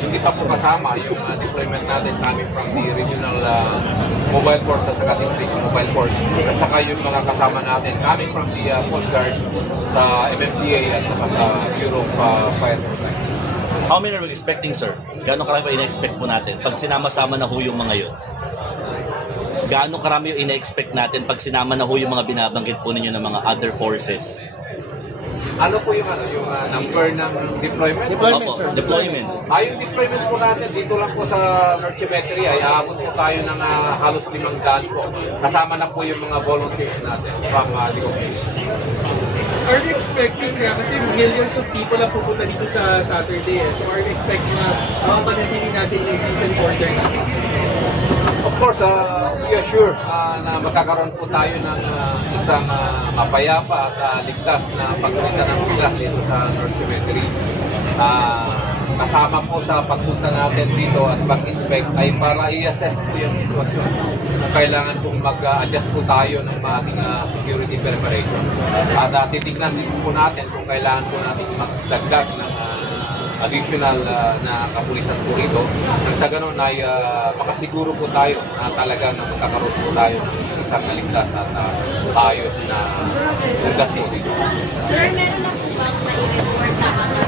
hindi pa po kasama yung deployment natin sa amin from the regional mobile force at saka district mobile force at saka yung mga kasama natin coming from the Coast Guard sa MMDA at saka sa Bureau of Fire Supply. How many are we expecting, sir? Gaano karami pa ina-expect po natin pag sinama-sama na ho yung mga yun? Gaano karami yung ina-expect natin pag sinama na ho yung mga binabanggit po ninyo ng mga other forces? Ano po yung number ng deployment? Opo, deployment. Yung deployment po natin dito lang po sa North Cemetery ay aabot po tayo ng halos 500 po. Kasama na po yung mga volunteers natin from Ligong. Are you expecting kasi millions of people ang pupunta dito sa Saturday so are you expecting na mapanatili natin yung decent order natin? Of course, we are sure na magkakaroon po tayo ng isang mapayapa at ligtas na pagsalita ng sila dito sa North Cemetery. Kasama po sa pagpunta natin dito at pag-inspect ay para i-assess po yung sitwasyon. Kung kailangan pong mag-adjust po tayo ng ating security preparation. At titignan din po natin kung kailangan po natin magdagdag ng additional na kapulisan po rito. Nang sa ganun ay makasiguro po tayo na talaga na magkakaroon po tayo ng isang naligtas at ayos na lugas po dito. Sir, meron lang po bang na-report na mga